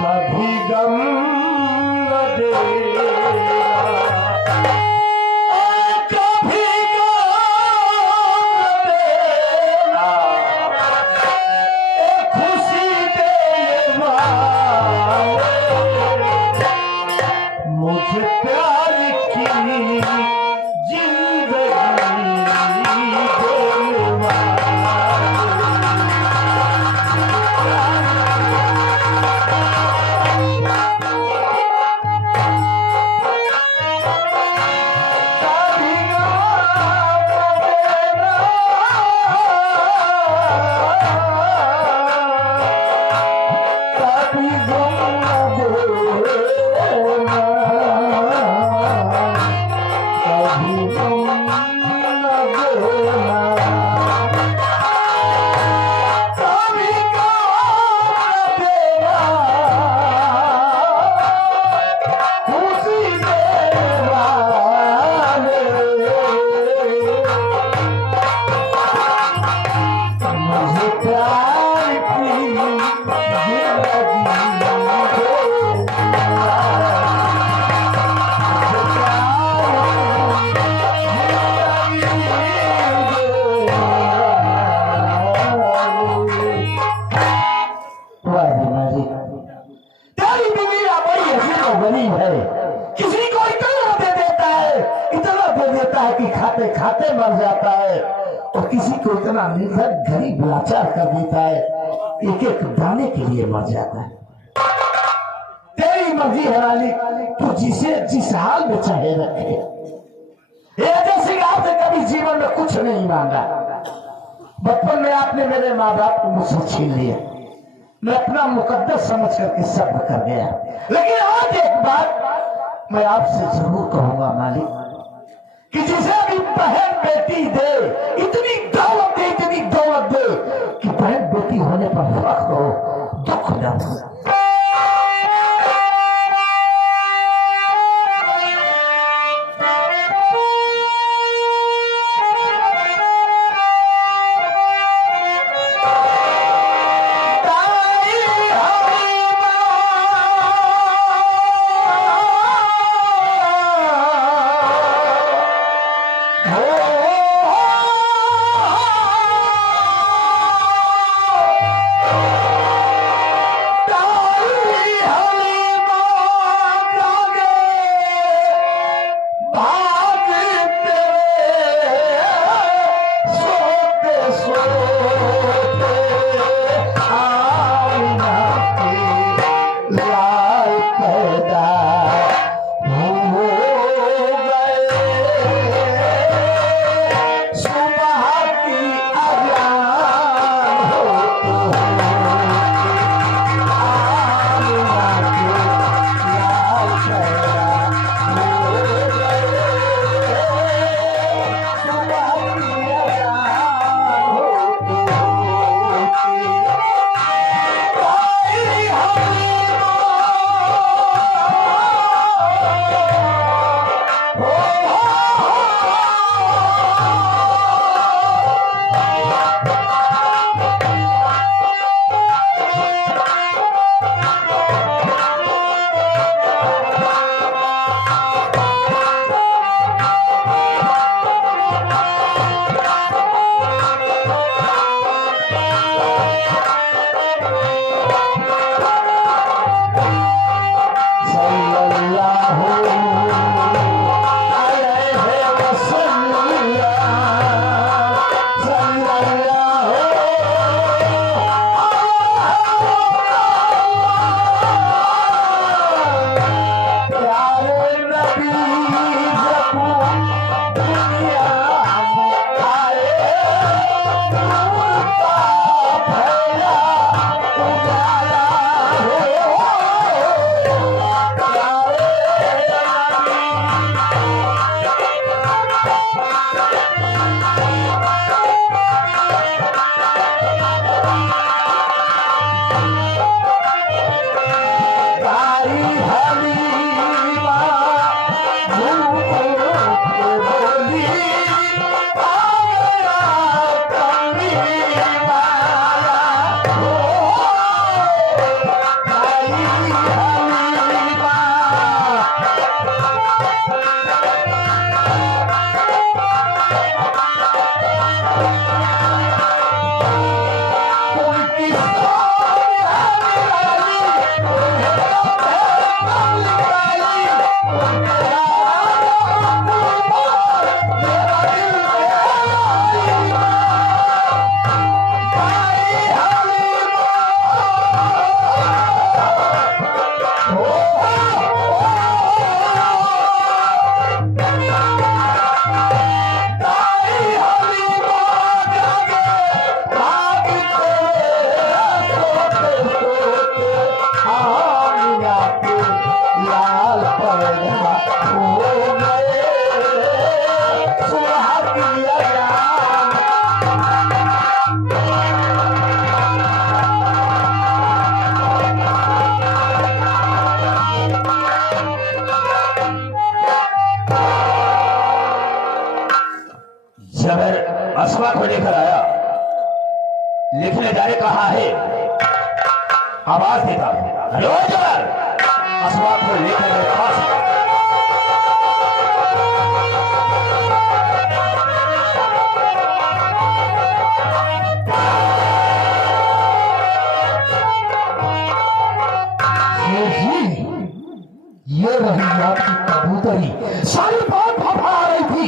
कभी गम न देना, कभी गम न देना, एक खुशी देने वाले, मुझे प्यार की जिंदगी देने वाले। किसी को इतना दे देता है, इतना दे देता है कि खाते खाते मर जाता है, और किसी को इतना निर्धन गरीब लाचार कर देता है, एक एक दाने के लिए मर जाता है। तेरी मर्जी है मालिक, तू जिसे जिस हाल में चाहे रखे। ये जैसे आपने कभी जीवन में कुछ नहीं मांगा। बचपन में आपने मेरे माँ बाप को मुझसे छीन लिया, मैं अपना मुकद्दस समझ करके सब कर गया। लेकिन आज एक बात मैं आपसे जरूर कहूंगा मालिक, कि जिसे भी बहन बेटी दे, इतनी दौलत दे, इतनी दौलत दे कि बहन बेटी होने पर फख्र हो, दुख न हो। न जाने कहा है। आवाज देता हूं, हेलो जवान, अस्वाद को लेकर मेरे पास ये रही आपकी कबूतरी, सारी बात भभा रही थी।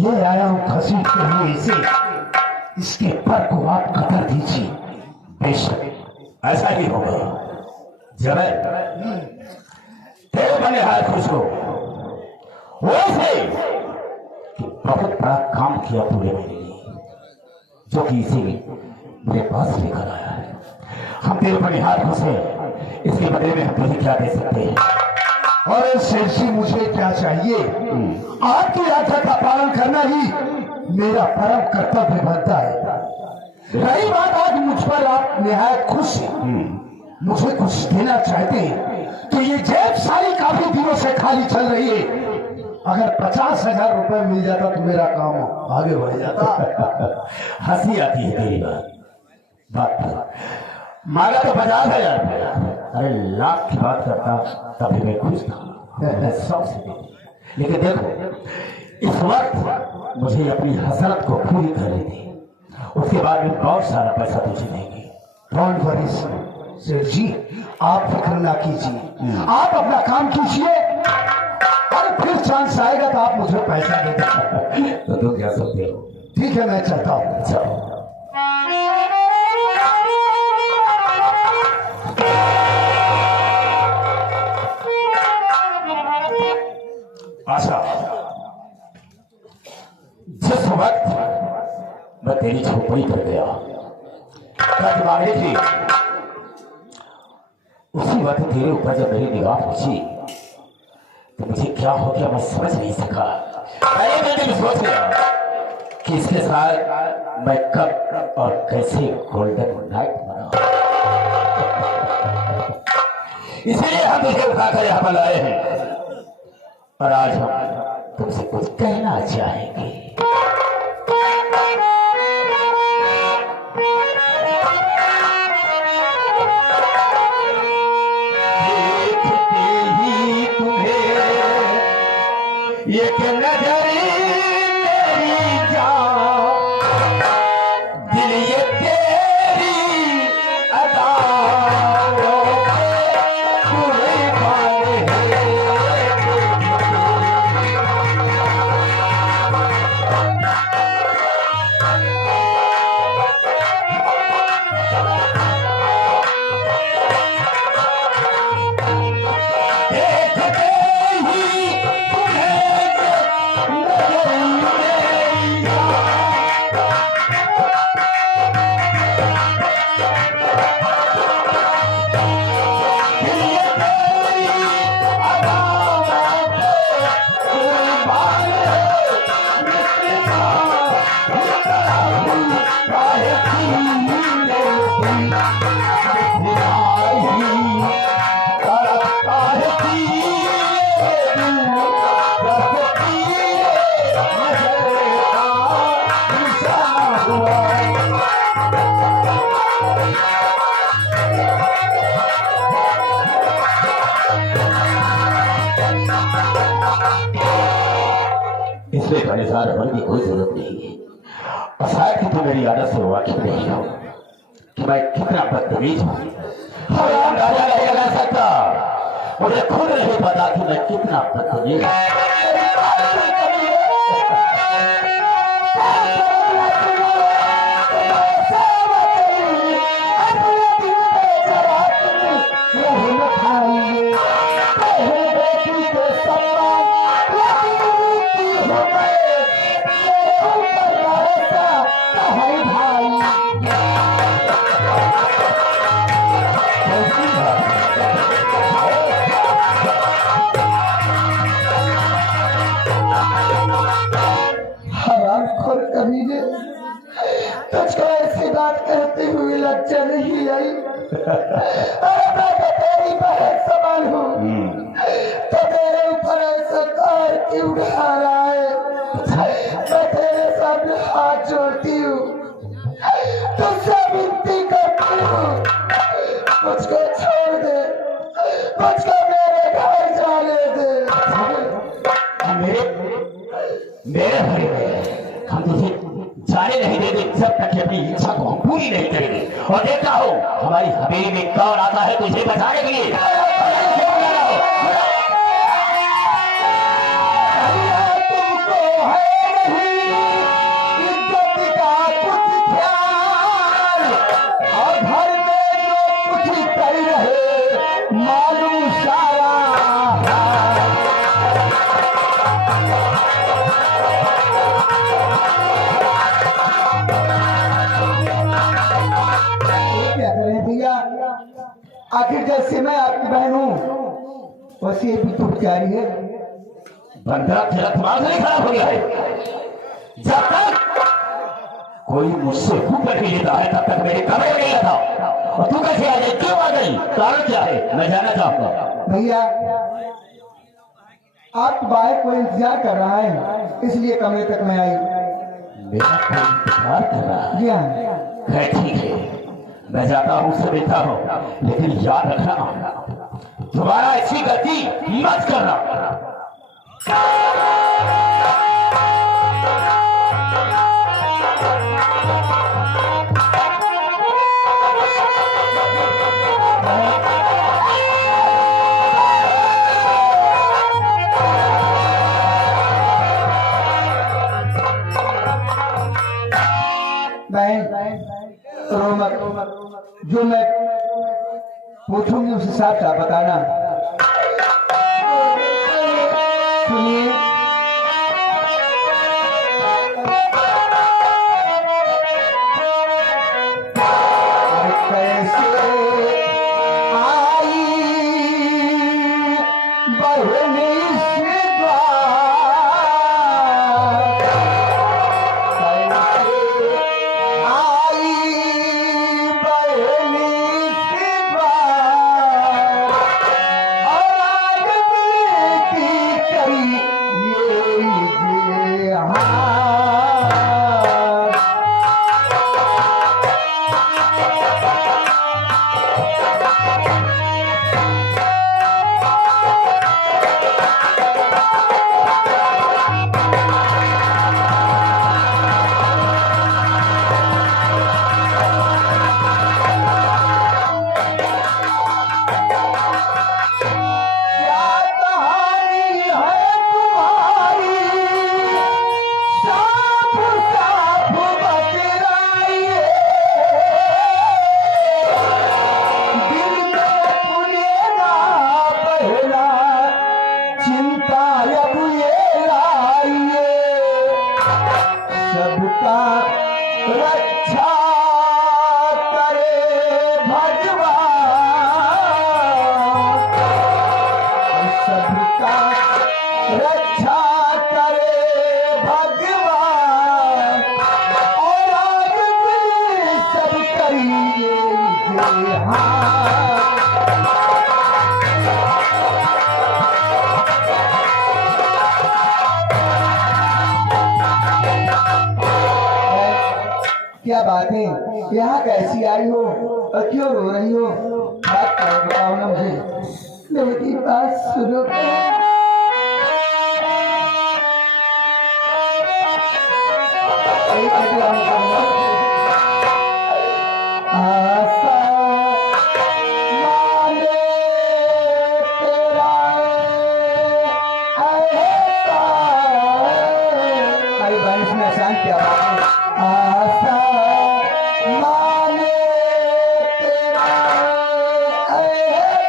ये आया हूं घसीट के लिए इसे, इसके पर को आप कतर दीजिए। बेशक ऐसा ही होगा। जब तेरे बने हाथ खुश हो वैसे कि बहुत बड़ा काम किया तूने मेरे लिए, जो कि इसे मेरे पास लेकर आया है। हम तेरे बने हाथ खुश हैं, इसके बदले में हम तुझे क्या दे सकते हैं? और शेर जी मुझे क्या चाहिए? आपकी आज्ञा का पालन करना ही मेरा परम कर्तव्य बनता है। रही बात आज मुझ पर आप निहायत खुश हैं, मुझे कुछ देना चाहते हैं तो ये जेब सारी काफी दिनों से खाली चल रही है। अगर 50,000 रुपए मिल जाता तो मेरा काम आगे बढ़ जाता। हंसी आती है तेरी बात मांगा तो 50,000 रुपया, अरे लाख की बात करता तभी मैं खुश था। सबसे लेकिन देखो इस वक्त मुझे अपनी हसरत को पूरी करनी थी, उसके बाद में बहुत सारा पैसा तुझे देंगे। डोंट वरी सेठ जी, आप फिक्र ना कीजिए, आप अपना काम कीजिए और फिर चांस आएगा तो आप मुझे पैसा दे देंगे। तो तुम क्या सकते हो? ठीक है, मैं चलता हूँ। चलो। आशा, जिस वक्त मैं तेरी झोपड़ी पर गया कर्ज मांगने थी, उसी वक्त तेरे ऊपर जब मेरी निगाह पहुंची तो मुझे क्या हो गया मैं समझ नहीं सका। मैंने सोच लिया कि इसके साथ मैं कब और कैसे गोल्डन नाइट बना। इसीलिए हम तुझे उठाकर यहां पर लाए हैं और आज हम तुमसे कुछ कहना चाहेंगे। देखते ही तुम्हें एक नजर मेरी जान, दिल ये तेरी अदाओं पे कुर्बान है। इसलिए परेशान होने की कोई जरूरत नहीं है। और शायद कि तुम मेरी आदत से वाकिफ नहीं हो कि मैं कितना बदतमीज हूँ। अंदाजा नहीं लगा सकता, मुझे खुद नहीं पता कि मैं कितना बदतमीज हूँ। तुझको ऐसी बात कहते हुए लज्जा नहीं आई? अरे मैं तो तेरी बहन समान हूँ, तो तेरे ऊपर ऐसा कार क्यों उठा रहा है? मैं तेरे सामने हाथ जोड़ती हूँ, तुझसे विनती छोड़ दे, मुझको मेरे घर जाने दे। मेरे मेरे घर में हम तुझे जाने नहीं देंगे जब तक कि अपनी इच्छा को हम पूरी नहीं करेंगे। और देखता हो हमारी हवेली में कौन आता है तुझे बचाने के लिए। तुमको है नहीं इज्जत का कुछ ख्याल, और घर में जो कुछ कर रहे मालूम सारा क्या करें भैया, आखिर जैसे मैं आपकी बहन हूँ वैसे ये भी तो बेचारी है। बंदा तेरा दिमाग नहीं खराब हो गया है। जब तक कोई मुझसे ऊपर नहीं लेता है तब तक मेरे कमरे में नहीं आता। और तू कैसे आ गई, क्यों आ गई, कारण क्या है मैं जानना चाहूंगा। भैया आप बाहर कोई इंतजार कर रहा है इसलिए कमरे तक मैं आई। मेरा कोई इंतजार कर रहा है। जी हाँ। है ठीक है, मैं जाता हूँ उससे मिलता हूँ, लेकिन याद रखना दोबारा ऐसी गलती मत करना। बहन रो मत, जो मैं पूछूंगी उस हिसाब से आप बताना। सुनिए, कैसे आई बहनी से रक्षा करे भगवान, सबका रक्षा करे भगवान, और आगे भी सब करिए क्या बात है, यहाँ कैसी आई हो और क्यों रो रही हो? बात बताओ ना मुझे। मेरी बात सुनो। आशा माने तेरा ऐसा, अरे बारिश में आसान क्या बात है। आशा माने तेरा ऐसा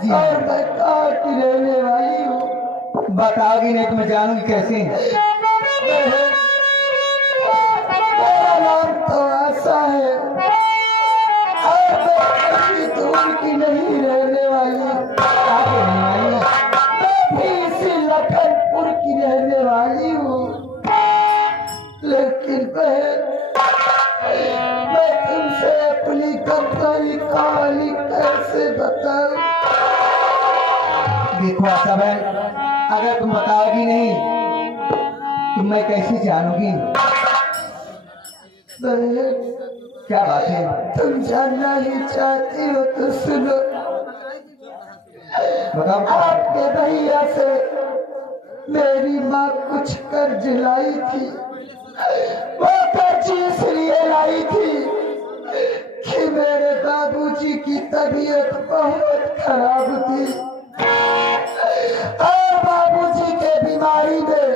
जी और मैं कहाँ की रहने वाली हूँ। बताओगी नहीं तो मैं जानूंगी कैसे? मेरा नाम तो आशा है और मैं कहीं दूर की नहीं रहने वाली। कहाँ के रहने वाली हो? मैं भी इसी लखनपुर की रहने वाली हूँ, लेकिन बहन मैं तुमसे अपनी कहानी कैसे बताऊं। देखो आशा बहन, अगर तुम बताओगी नहीं तो मैं कैसे जानूंगी? बहन क्या बात है? तुम जानना ही चाहती हो तो सुनो। बताओ। आपके भैया से मेरी माँ कुछ कर्ज लाई थी। वो कर्ज इसलिए लाई थी कि मेरे बाबूजी की तबीयत बहुत खराब थी और बाबूजी के बीमारी में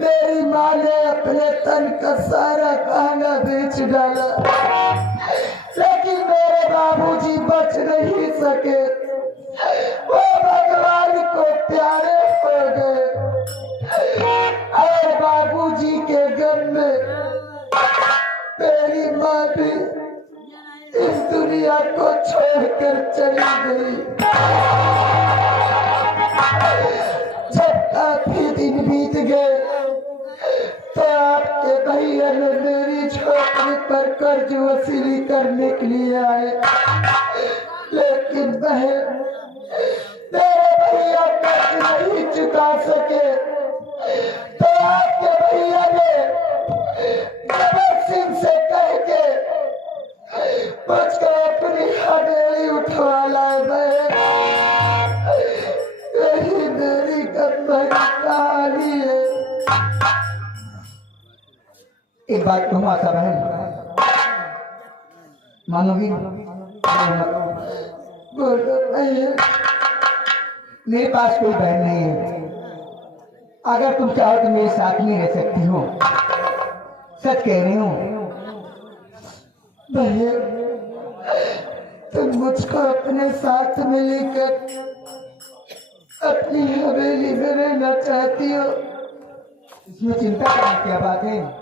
मेरी माँ ने अपने तन का सारा गहना बेच डाला, लेकिन मेरे बाबूजी बच नहीं सके। वो भगवान को प्यारे हो गए और बाबूजी के गम में मेरी माँ भी इस दुनिया को छोड़कर चली गई। जब काफी दिन बीत गए तो आपके भैया ने मेरी झोपड़ी पर कर्ज वसूली करने के लिए आए, लेकिन बहन मेरे भैया कर्ज नहीं चुका सके तो आपके भैया ने जबर सिंह से कह के मुझको अपनी हवेली उठवा लाए। बहन यही मेरी कहानी है। एक बात कहूँ आशा बहन, मानोगी? बोलो बहन। मेरे पास कोई बहन नहीं है। अगर तुम चाहो तो मेरे साथ में रह सकती हो। सच कह रही हूँ। बहन तुम मुझको अपने साथ में लेकर अपनी हवेली में रहना चाहती हो? इसमें चिंता करने की क्या बात है?